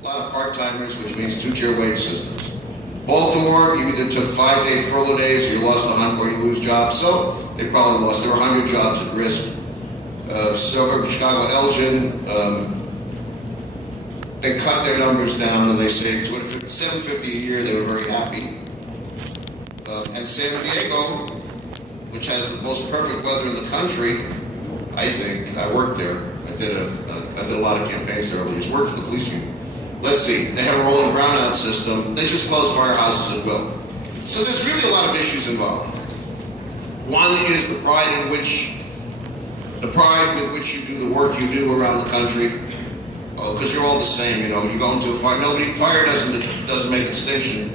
A lot of part-timers, which means two-tier wage systems. Baltimore, you either took 5-day furlough days or you lost 100 or you lose jobs, so they probably lost. There were 100 jobs at risk. Suburb Chicago, Elgin, they cut their numbers down and they saved $750 a year. They were very happy. And San Diego, which has the most perfect weather in the country, I think. I worked there. I did a lot of campaigns there over the years. Worked for the police union. Let's see. They have a rolling brownout system. They just close firehouses at will. So there's really a lot of issues involved. One is the pride with which you do the work you do around the country. Because you're all the same, you know. You go into a fire. Fire doesn't make a distinction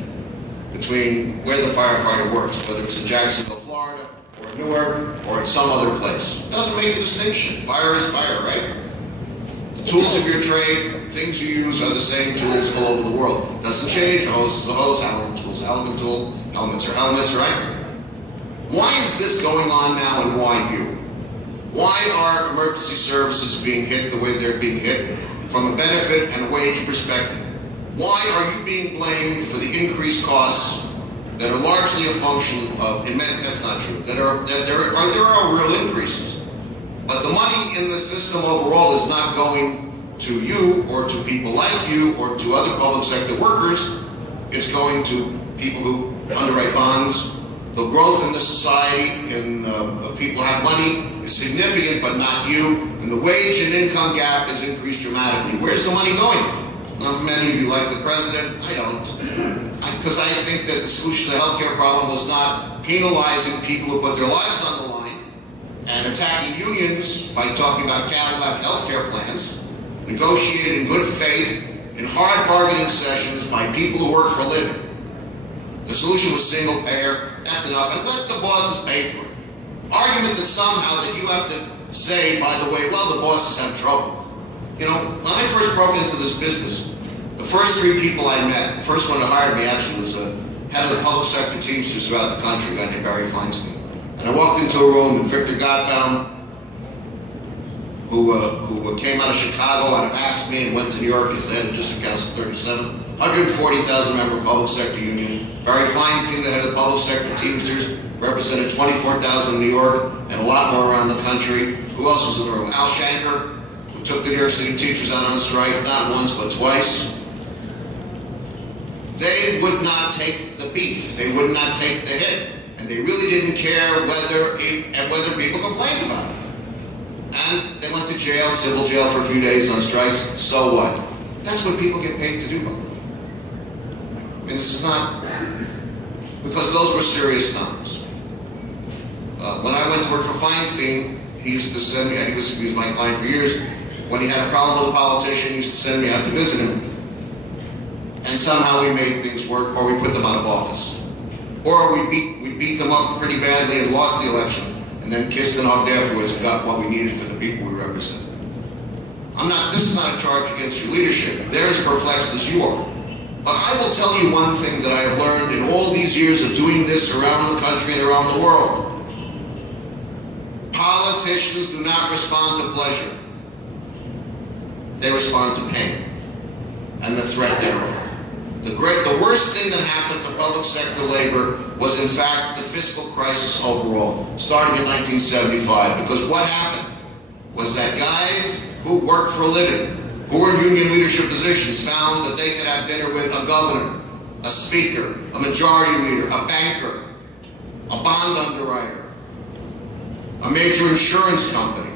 between where the firefighter works, whether it's in Jacksonville, Florida, or in Newark, or in some other place. It doesn't make a distinction. Fire is fire, right? The tools of your trade, things you use are the same tools all over the world. It doesn't change. A hose is a hose, element tool is an element tool, helmets are helmets, right? Why is this going on now and why you? Why are emergency services being hit the way they're being hit from a benefit and a wage perspective? Why are you being blamed for the increased costs that are largely a function of, that's not true, there are real increases. But the money in the system overall is not going to you or to people like you or to other public sector workers. It's going to people who underwrite bonds. The growth in the society of people who have money is significant, but not you. And the wage and income gap has increased dramatically. Where's the money going? Not many of you like the president. I don't. Because I think that the solution to the healthcare problem was not penalizing people who put their lives on the line and attacking unions by talking about Cadillac healthcare plans, negotiated in good faith in hard bargaining sessions by people who work for a living. The solution was single payer. That's enough. And let the bosses pay for it. Argument that somehow that you have to say, by the way, well, the bosses have trouble. You know, when I first broke into this business, the first 3 people I met, the first one that hired me actually was head of the public sector teamsters throughout the country, a guy named Barry Feinstein. And I walked into a room and Victor Gottbaum, who came out of Chicago, out of AFSCME, and went to New York as the head of District Council 37, 140,000 member public sector union. Barry Feinstein, the head of the public sector teamsters, represented 24,000 in New York and a lot more around the country. Who else was in the room? Al Shanker, who took the New York City teachers out on strike, not once but twice. They would not take the beef. They would not take the hit. And they really didn't care whether people complained about it. And they went to jail, civil jail for a few days on strikes. So what? That's what people get paid to do, by the way. And this is not, because those were serious times. When I went to work for Feinstein, he used to send me, he was my client for years. When he had a problem with a politician, he used to send me out to visit him. And somehow we made things work, or we put them out of office. Or we beat them up pretty badly and lost the election, and then kissed and hugged afterwards and got what we needed for the people we represent. This is not a charge against your leadership. They're as perplexed as you are. But I will tell you one thing that I have learned in all these years of doing this around the country and around the world. Politicians do not respond to pleasure. They respond to pain and the threat thereof. The worst thing that happened to public sector labor was, in fact, the fiscal crisis overall, starting in 1975. Because what happened was that guys who worked for a living, who were in union leadership positions, found that they could have dinner with a governor, a speaker, a majority leader, a banker, a bond underwriter, a major insurance company,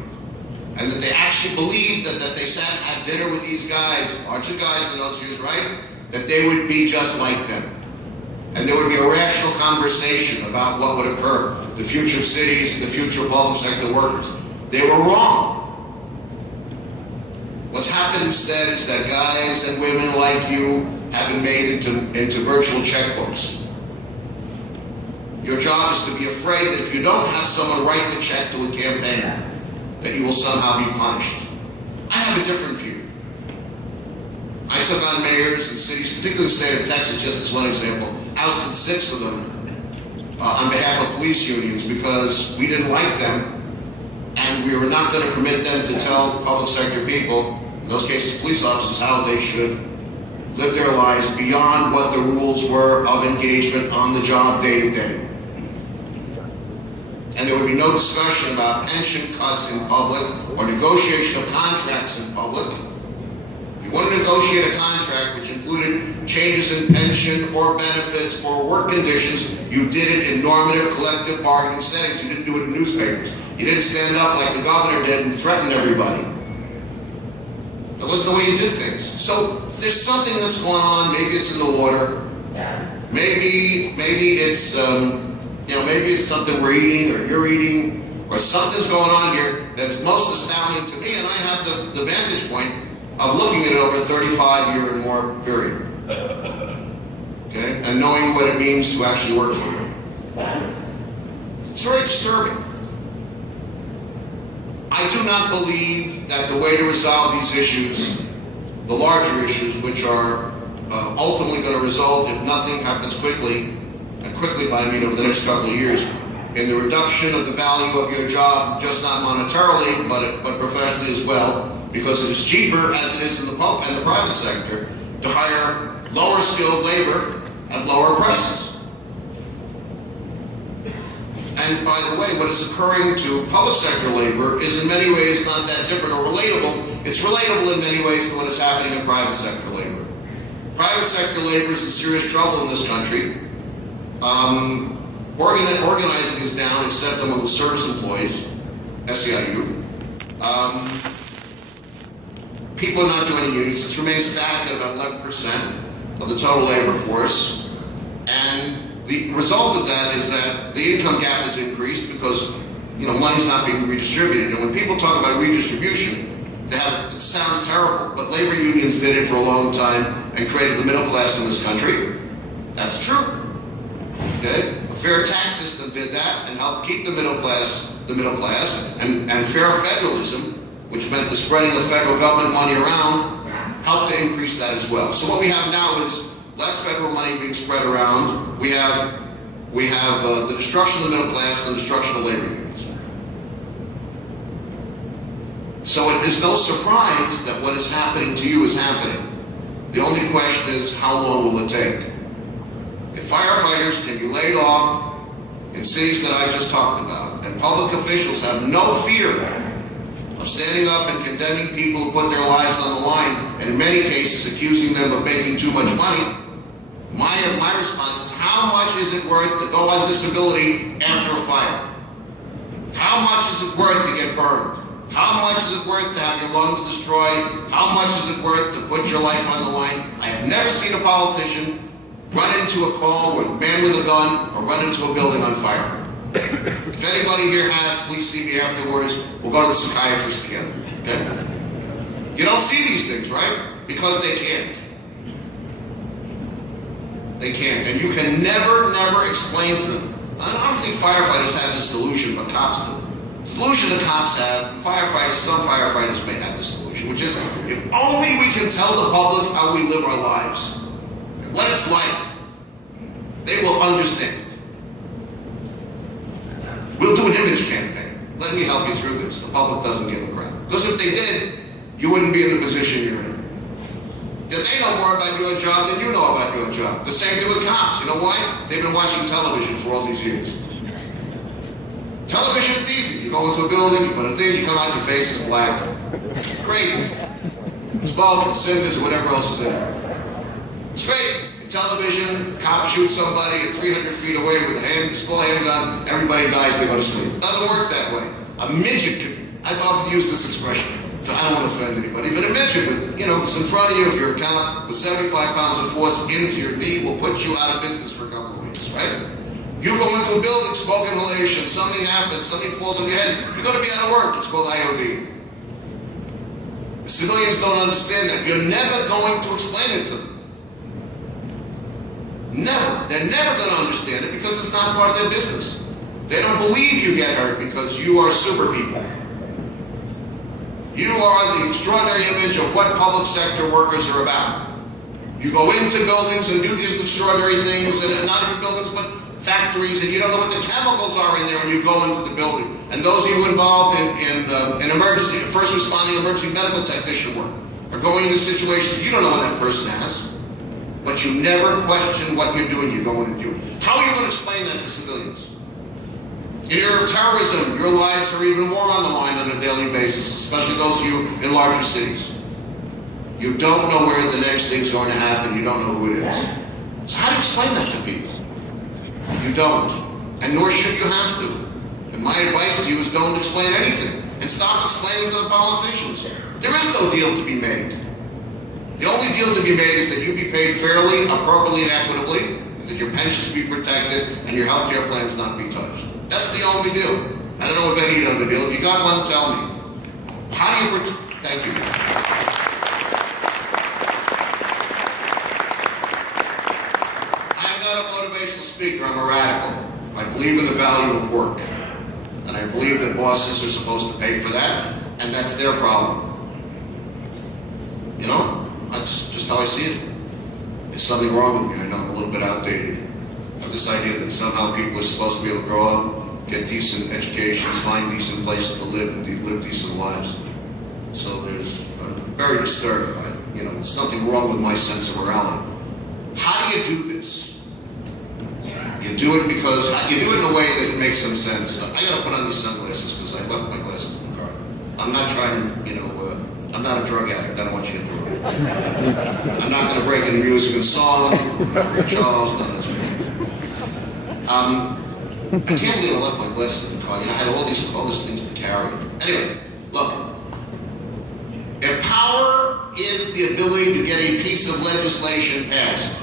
and that they actually believed that they sat and had dinner with these guys, lots of guys in those years, right? That they would be just like them. And there would be a rational conversation about what would occur, the future of cities, the future of public sector workers. They were wrong. What's happened instead is that guys and women like you have been made into virtual checkbooks. Your job is to be afraid that if you don't have someone write the check to a campaign, that you will somehow be punished. I have a different view. I took on mayors in cities, particularly the state of Texas, just as one example, ousted 6 of them on behalf of police unions because we didn't like them and we were not going to permit them to tell public sector people, in those cases police officers, how they should live their lives beyond what the rules were of engagement on the job day to day. And there would be no discussion about pension cuts in public or negotiation of contracts in public. If you want to negotiate a contract which included changes in pension or benefits or work conditions, you did it in normative collective bargaining settings. You didn't do it in newspapers. You didn't stand up like the governor did and threaten everybody. That wasn't the way you did things. So there's something that's going on. Maybe it's in the water. Maybe it's maybe it's something we're eating or you're eating, or something's going on here that is most astounding to me, and I have the vantage point of looking at it over a 35-year and more period. Okay? And knowing what it means to actually work for them. It's very disturbing. I do not believe that the way to resolve these issues, the larger issues, which are ultimately going to result, if nothing happens quickly, and quickly by I mean over the next couple of years, in the reduction of the value of your job, just not monetarily, but professionally as well, because it is cheaper, as it is in the private sector, to hire lower skilled labor at lower prices. And by the way, what is occurring to public sector labor is in many ways not that different or relatable. It's relatable in many ways to what is happening in private sector labor. Private sector labor is in serious trouble in this country. Organizing is down, except among the service employees, SEIU. People are not joining unions. It's remained static at about 11% of the total labor force. And the result of that is that the income gap has increased because, money's not being redistributed. And when people talk about redistribution, it sounds terrible, but labor unions did it for a long time and created the middle class in this country. That's true. Okay? A fair tax system did that and helped keep the middle class, and fair federalism, which meant the spreading of federal government money around, helped to increase that as well. So what we have now is less federal money being spread around. We have the destruction of the middle class and the destruction of labor unions. So it is no surprise that what is happening to you is happening. The only question is, how long will it take? If firefighters can be laid off in cities that I've just talked about, and public officials have no fear of standing up and condemning people who put their lives on the line, and in many cases accusing them of making too much money, my response is, how much is it worth to go on disability after a fire? How much is it worth to get burned? How much is it worth to have your lungs destroyed? How much is it worth to put your life on the line? I have never seen a politician run into a call with a man with a gun or run into a building on fire. If anybody here has, please see me afterwards. We'll go to the psychiatrist together. Okay? You don't see these things, right? Because they can't. They can't. And you can never explain to them. I don't think firefighters have this delusion, but cops do. The delusion that cops have, and some firefighters may have this delusion, which is, if only we can tell the public how we live our lives, and what it's like, they will understand. We'll do an image campaign. Let me help you through this. The public doesn't give a crap. Because if they did, you wouldn't be in the position you're in. If they know more about your job than you know about your job. The same thing with cops. You know why? They've been watching television for all these years. Television, it's easy. You go into a building, you put a thing, you come out, your face is black. Great. It's bulk, it's cinders, or whatever else is in there. It's great. Television, cop shoots somebody at 300 feet away with a small handgun, everybody dies, they go to sleep. It doesn't work that way. A midget could, I'd love to use this expression, so I don't want to offend anybody, but a midget with, it's in front of you, if you're a cop, with 75 pounds of force into your knee will put you out of business for a couple of weeks, right? You go into a building, smoke inhalation, something happens, something falls on your head, you're going to be out of work. It's called IOD. Civilians don't understand that. You're never going to explain it to them. Never. They're never going to understand it because it's not part of their business. They don't believe you get hurt because you are super people. You are the extraordinary image of what public sector workers are about. You go into buildings and do these extraordinary things, and not even buildings, but factories, and you don't know what the chemicals are in there when you go into the building. And those of you involved in emergency, first responding emergency medical technician work are going into situations you don't know what that person has. but you never question what you're doing. You go in and do it. How are you going to explain that to civilians? In era of terrorism, your lives are even more on the line on a daily basis, especially those of you in larger cities. You don't know where the next thing's going to happen. You don't know who it is. So how do you explain that to people? You don't. And nor should you have to. And my advice to you is don't explain anything. And stop explaining to the politicians. There is no deal to be made. The only deal to be made is that you be paid fairly, appropriately, and equitably, that your pensions be protected, and your health care plans not be touched. That's the only deal. I don't know if any other deal. If you got one, tell me. How do you protect? Thank you. I'm not a motivational speaker. I'm a radical. I believe in the value of work. And I believe that bosses are supposed to pay for that, and that's their problem. You know? That's just how I see it. There's something wrong with me. I know I'm a little bit outdated. I have this idea that somehow people are supposed to be able to grow up, get decent educations, find decent places to live, and live decent lives. So I'm very disturbed by it. You know, there's something wrong with my sense of morality. How do you do this? You do it because you do it in a way that makes some sense. I got to put on these sunglasses because I left my glasses in the car. I'm not trying to, I'm not a drug addict. I don't want you to do it. I'm not going to break into music and song. I'm not Ray Charles. None of this. I can't believe I left my glasses in the car. I had all these things to carry. Anyway, look. If power is the ability to get a piece of legislation passed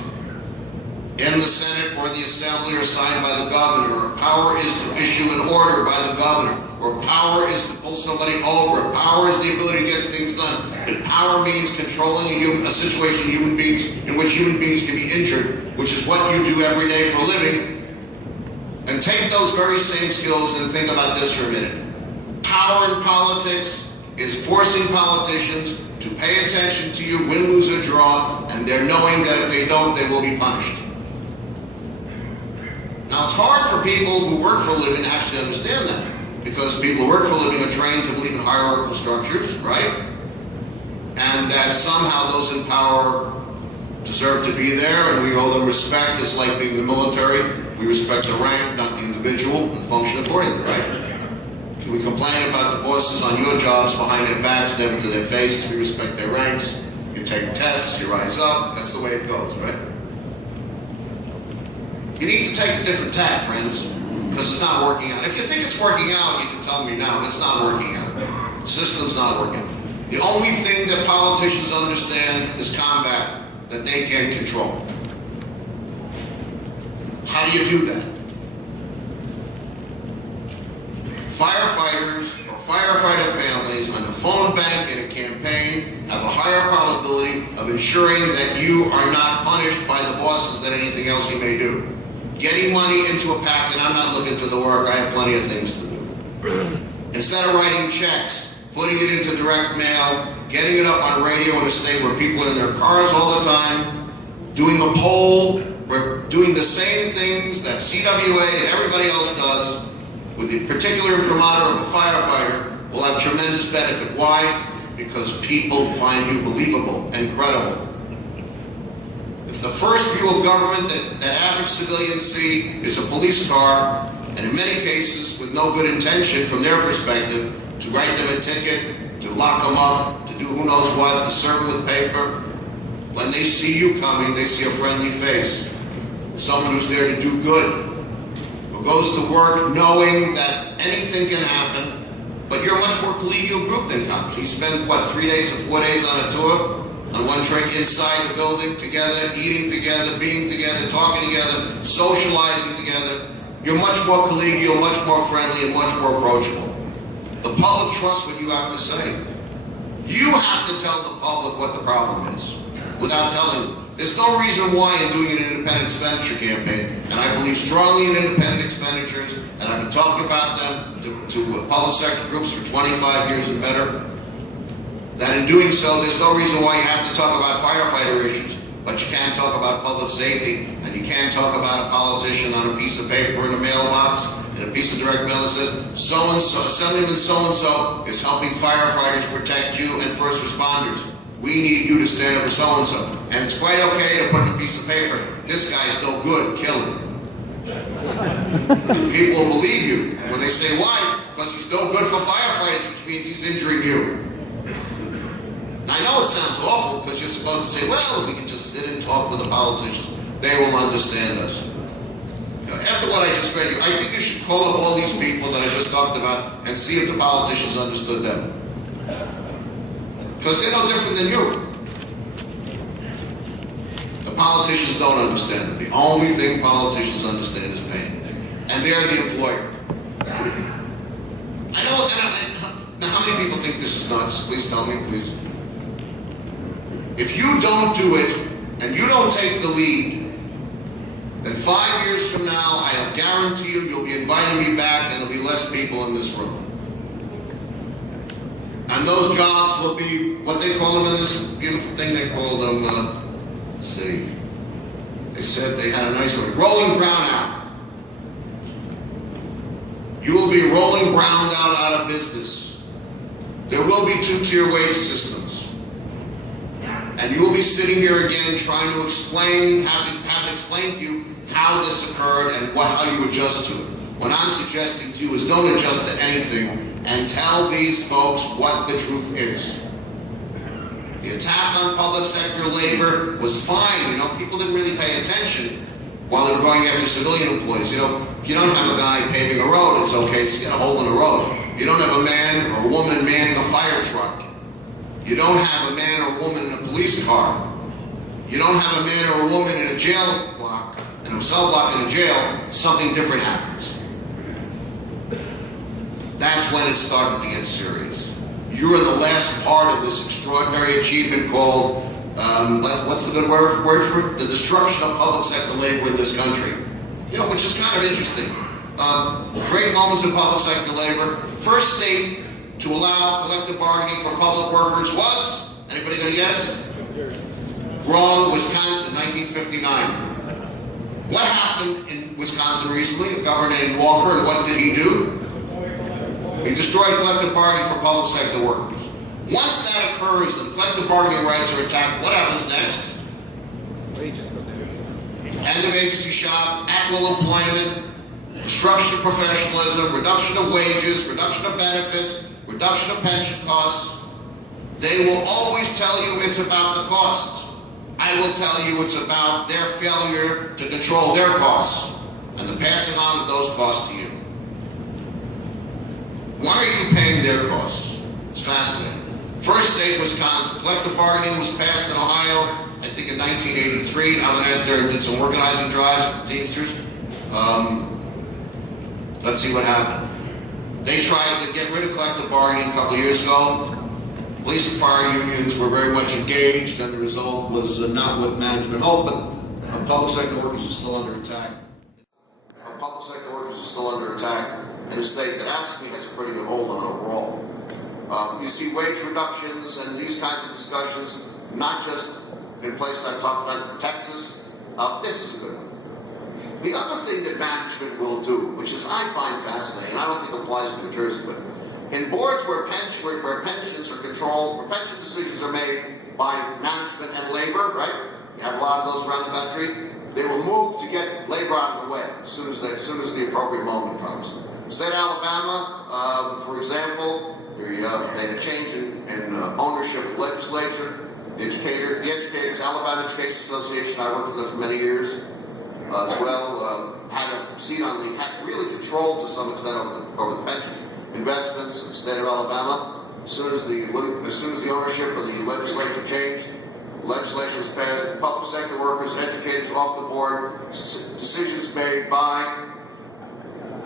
in the Senate or the Assembly or signed by the governor, or power is to issue an order by the governor, or power is to pull somebody over, power is the ability to get things done, and power means controlling a situation in which human beings can be injured, which is what you do every day for a living, and take those very same skills and think about this for a minute. Power in politics is forcing politicians to pay attention to you, win, lose, or draw, and they're knowing that if they don't, they will be punished. Now, it's hard for people who work for a living to actually understand that, because people who work for a living are trained to believe in hierarchical structures, right? And that somehow those in power deserve to be there, and we owe them respect. It's like being in the military. We respect the rank, not the individual, and function accordingly, right? We complain about the bosses on your jobs behind their backs, never to their faces. We respect their ranks. You take tests, you rise up. That's the way it goes, right? You need to take a different tack, friends, because it's not working out. If you think it's working out, you can tell me now, but it's not working out. The system's not working. The only thing that politicians understand is combat, that they can control. How do you do that? Firefighters or firefighter families on a phone bank in a campaign have a higher probability of ensuring that you are not punished by the bosses than anything else you may do. Getting money into a packet, I'm not looking for the work, I have plenty of things to do. Instead of writing checks, putting it into direct mail, getting it up on radio in a state where people are in their cars all the time, doing a poll, we're doing the same things that CWA and everybody else does, with the particular imprimatur of a firefighter, will have tremendous benefit. Why? Because people find you believable and credible. If the first view of government that average civilians see is a police car, and in many cases with no good intention from their perspective, to write them a ticket, to lock them up, to do who knows what, to serve them with paper, when they see you coming, they see a friendly face. Someone who's there to do good, who goes to work knowing that anything can happen, but you're a much more collegial group than cops. You spend, what, 3 days or 4 days on a tour, on one train inside the building together, eating together, being together, talking together, socializing together. You're much more collegial, much more friendly, and much more approachable. The public trusts what you have to say. You have to tell the public what the problem is, without telling them. There's no reason why in doing an independent expenditure campaign, and I believe strongly in independent expenditures, and I've been talking about them to public sector groups for 25 years and better, that in doing so, there's no reason why you have to talk about firefighter issues, but you can't talk about public safety, and you can't talk about a politician on a piece of paper in a mailbox, in a piece of direct mail that says, so-and-so, Assemblyman so-and-so is helping firefighters protect you and first responders. We need you to stand up for so-and-so. And it's quite okay to put in a piece of paper, this guy's no good, kill him. People will believe you. When they say why, because he's no good for firefighters, which means he's injuring you. And I know it sounds awful, because you're supposed to say, well, we can just sit and talk with the politicians. They will understand us. After what I just read you, I think you should call up all these people that I just talked about and see if the politicians understood them. Because they're no different than you. The politicians don't understand it. The only thing politicians understand is pain. And they're the employer. I know, now how many people think this is nuts? Please tell me, please. If you don't do it, and you don't take the lead, then 5 years from now, I'll guarantee you, you'll be inviting me back, and there'll be less people in this room. And those jobs will be, what they call them in this beautiful thing, they call them, let's see, they said they had a nice word, rolling brownout. You will be rolling browned out of business. There will be two-tier wage systems. And you will be sitting here again trying to explain, have it explain to you how this occurred and how you adjust to it. What I'm suggesting to you is don't adjust to anything and tell these folks what the truth is. The attack on public sector labor was fine. People didn't really pay attention while they were going after civilian employees. If you don't have a guy paving a road, it's okay, so you get a hole in the road. You don't have a man or a woman manning a fire truck. You don't have a man or a woman in a police car. You don't have a man or a woman in a jail block, in a cell block in a jail, something different happens. That's when it started to get serious. You're in the last part of this extraordinary achievement called, what's the good word for it? The destruction of public sector labor in this country. Which is kind of interesting. Great moments in public sector labor. First state to allow collective bargaining for public workers was, anybody gonna guess? Wrong, Wisconsin, 1959. What happened in Wisconsin recently? A governor named Walker, and what did he do? He destroyed collective bargaining for public sector workers. Once that occurs, and collective bargaining rights are attacked, what happens next? Wages go down. End of agency shop, at-will employment, destruction of professionalism, reduction of wages, reduction of benefits, reduction of pension costs. They will always tell you it's about the costs. I will tell you it's about their failure to control their costs and the passing on of those costs to you. Why are you paying their costs? It's fascinating. First state, Wisconsin. Collective bargaining was passed in Ohio, I think in 1983. I went out there and did some organizing drives with the Teamsters. Let's see what happened. They tried to get rid of collective bargaining a couple of years ago. Police and fire unions were very much engaged, and the result was not what management hoped, but public sector workers are still under attack. Public sector workers are still under attack in a state that actually has a pretty good hold on overall. You see wage reductions and these kinds of discussions, not just in places I've talked about, Texas. This is a good one. The other thing that management will do, which is I find fascinating, and I don't think it applies to New Jersey, but in boards where pensions are controlled, where pension decisions are made by management and labor, right? You have a lot of those around the country. They will move to get labor out of the way as soon as the appropriate moment comes. State of Alabama, for example, they had a change in ownership of the legislature. The educators, Alabama Education Association, I worked for them for many years as well, had a seat on had really controlled to some extent over the pension investments in the state of Alabama. As soon as the ownership of the legislature changed, the legislation was passed, public sector workers, educators off the board, decisions made by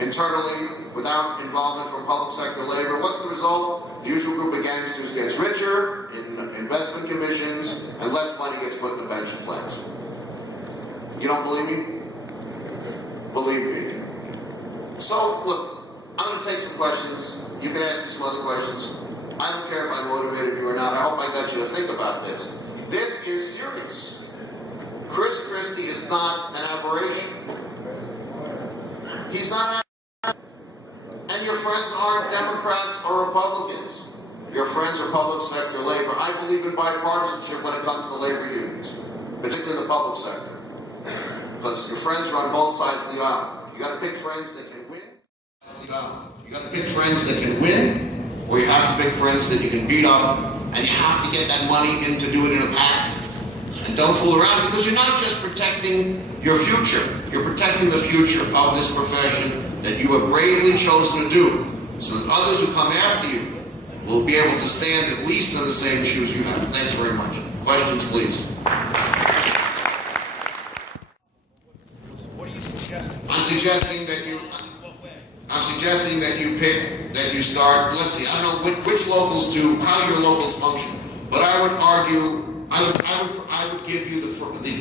internally without involvement from public sector labor. What's the result? The usual group of gangsters gets richer in investment commissions and less money gets put in the pension plans. You don't believe me? Believe me. So, look, I'm going to take some questions. You can ask me some other questions. I don't care if I motivated you or not. I hope I got you to think about this. This is serious. Chris Christie is not an aberration. He's not an aberration. And your friends aren't Democrats or Republicans. your friends are public sector labor. I believe in bipartisanship when it comes to labor unions, particularly in the public sector, because your friends are on both sides of the aisle. You got to pick friends that can win. You got to pick friends that can win, or you have to pick friends that you can beat up, and you have to get that money in to do it in a pack. And don't fool around, because you're not just protecting your future, you're protecting the future of this profession that you have bravely chosen to do, so that others who come after you will be able to stand at least in the same shoes you have. Thanks very much. Questions, please. What are you suggesting? I'm suggesting that you start, let's see, I don't know which locals do, how your locals function, but I would argue, I would give you the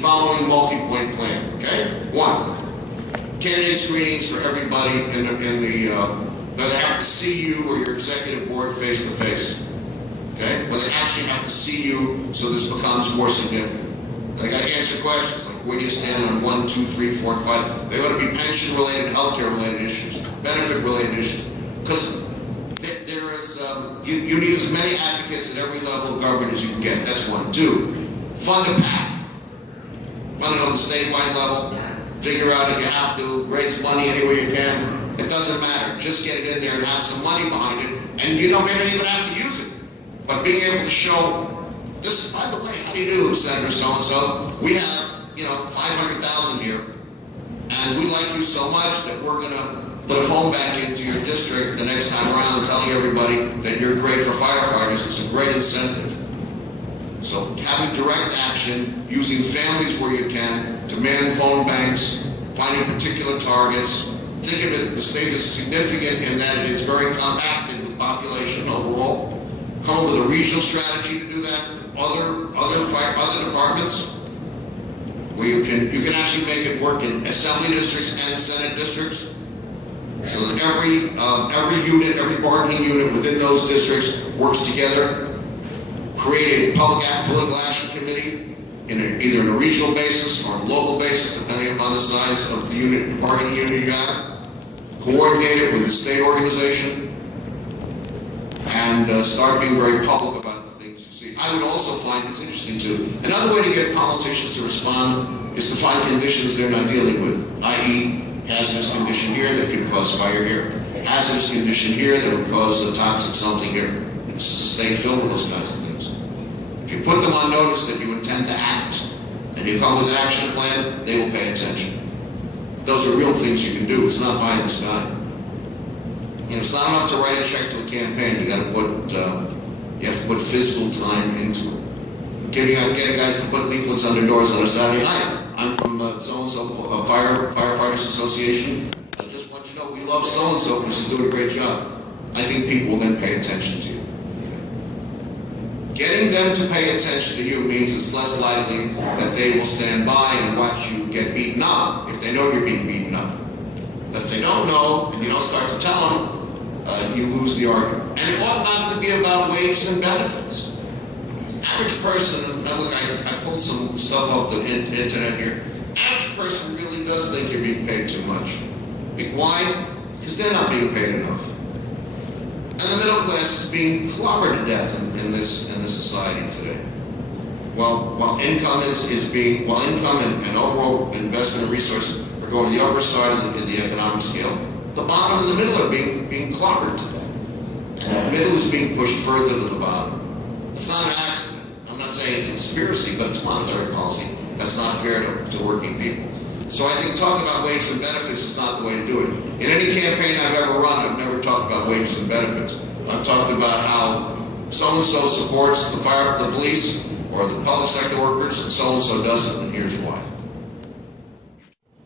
following multi-point plan, okay? 1, candidate screenings for everybody where they have to see you or your executive board face to face, okay? Where they actually have to see you, so this becomes more significant. They got to answer questions like where do you stand on 1, 2, 3, 4, and 5. They ought to be pension-related, healthcare-related issues, benefit-related issues, because there is you need as many advocates at every level of government as you can get. That's 1. 2, fund a PAC. Fund it on the statewide level. Figure out if you have to raise money any way you can. It doesn't matter. Just get it in there and have some money behind it. And you don't maybe even have to use it. But being able to show, this is, by the way, how do you do, Senator so-and-so? We have, 500,000 here. And we like you so much that we're going to put a phone back into your district the next time around telling everybody that you're great for firefighters. It's a great incentive. So having direct action, using families where you can, demand phone banks, finding particular targets. Think of it, the state is significant in that it is very compacted with population overall. Come up with a regional strategy to do that with other departments, where you can actually make it work in assembly districts and senate districts, so that every unit, every bargaining unit within those districts works together. Create a political action committee either on a regional basis or a local basis, depending upon the size of the bargaining unit you have. Coordinate it with the state organization, and start being very public about the things you see. I would also find, it's interesting too, another way to get politicians to respond is to find conditions they're not dealing with, i.e. hazardous condition here that could cause fire here, hazardous condition here that would cause a toxic something here. This is a state filled with those kinds of things. If you put them on notice that you intend to act, and you come with an action plan, they will pay attention. Those are real things you can do. It's not pie in the sky. It's not enough to write a check to a campaign. You have to put physical time into it. Getting guys to put leaflets on their doors on a Saturday night. I'm from so-and-so Firefighters Association. I just want you to know we love so-and-so because she's doing a great job. I think people will then pay attention to you. Getting them to pay attention to you means it's less likely that they will stand by and watch you get beaten up if they know you're being beaten up. But if they don't know and you don't start to tell them, you lose the argument. And it ought not to be about wages and benefits. Average person, now look, I pulled some stuff off the internet here. Average person really does think you're being paid too much. Why? Because they're not being paid enough. And the middle class is being clobbered to death in this society today. While income and overall investment and resources are going to the upper side of the economic scale, the bottom and the middle are being clobbered to death. And the middle is being pushed further to the bottom. It's not an accident. I'm not saying it's a conspiracy, but it's monetary policy. That's not fair to working people. So I think talking about wages and benefits is not the way to do it. In any campaign I've ever run, I've never talked about wages and benefits. I've talked about how so-and-so supports the police, or the public sector workers, and so-and-so doesn't, and here's why.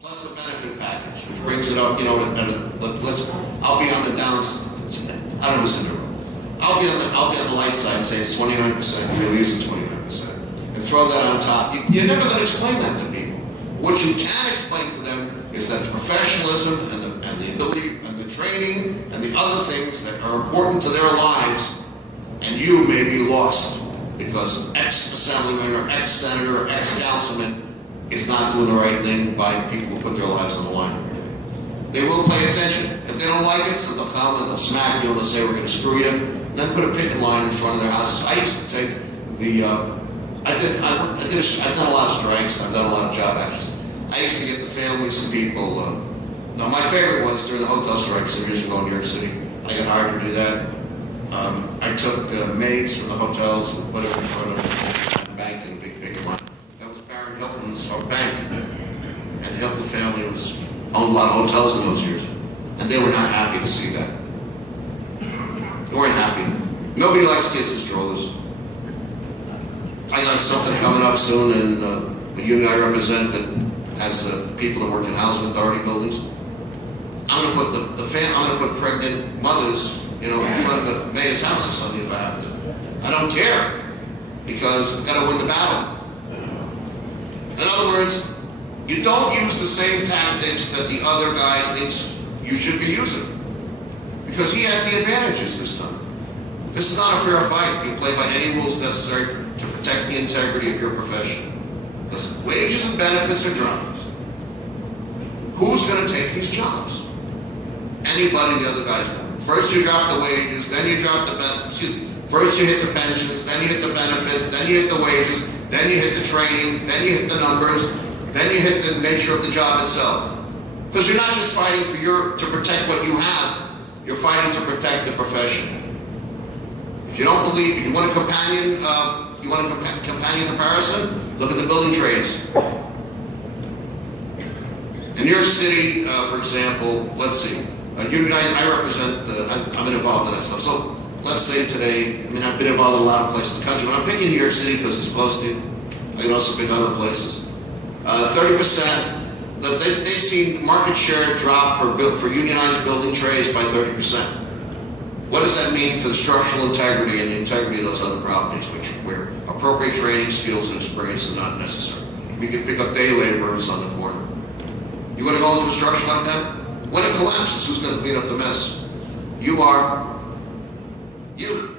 Plus the benefit package, which brings it up, I'll be on the downs, I don't know who's in the room. I'll be on the light side and say it's 29%, it really isn't 29%. And throw that on top. You're never going to explain that to people. What you can explain to them is that the professionalism and the ability and the training and the other things that are important to their lives, and you may be lost because ex-assemblyman or ex-senator or ex-councilman is not doing the right thing by people who put their lives on the line every day. They will pay attention. If they don't like it, so they'll come and they'll smack you and they'll say we're going to screw you. and then put a picket line in front of their houses. I used to take the, I've done a lot of strikes, I've done a lot of job actions. I used to get the families and people, now my favorite was during the hotel strikes some years ago in New York City. I got hired to do that. I took maids from the hotels and put them in front of the bank in a big picket line. That was Barry Hilton's bank. And the Hilton family owned a lot of hotels in those years. And they were not happy to see that. They weren't happy. Nobody likes kids in strollers. I got something coming up soon in the union I represent that has people that work in housing authority buildings. I'm going to put I'm going to put pregnant mothers, in front of the mayor's house or something if I have to. I don't care, because I've got to win the battle. In other words, you don't use the same tactics that the other guy thinks you should be using, because he has the advantages this time. This is not a fair fight. You play by any rules necessary to protect the integrity of your profession. Because wages and benefits are dropped. Who's going to take these jobs? Anybody the other guy's done. First you drop the wages, then you drop the first you hit the pensions, then you hit the benefits, then you hit the wages, then you hit the training, then you hit the numbers, then you hit the nature of the job itself. Because you're not just fighting to protect what you have, you're fighting to protect the profession. If you don't believe, if you want a companion, companion comparison, look at the building trades. In New York City, for example, let's see, union I represent, I've been involved in that stuff. So let's say today, I've been involved in a lot of places in the country, but I'm picking New York City because it's close to you. I can also pick other places. 30%, they've seen market share drop for unionized building trades by 30%. What does that mean for the structural integrity and the integrity of those other properties, where appropriate training, skills, and experience are not necessary? We can pick up day laborers on the corner. You want to go into a structure like that? When it collapses, who's going to clean up the mess? You are. You.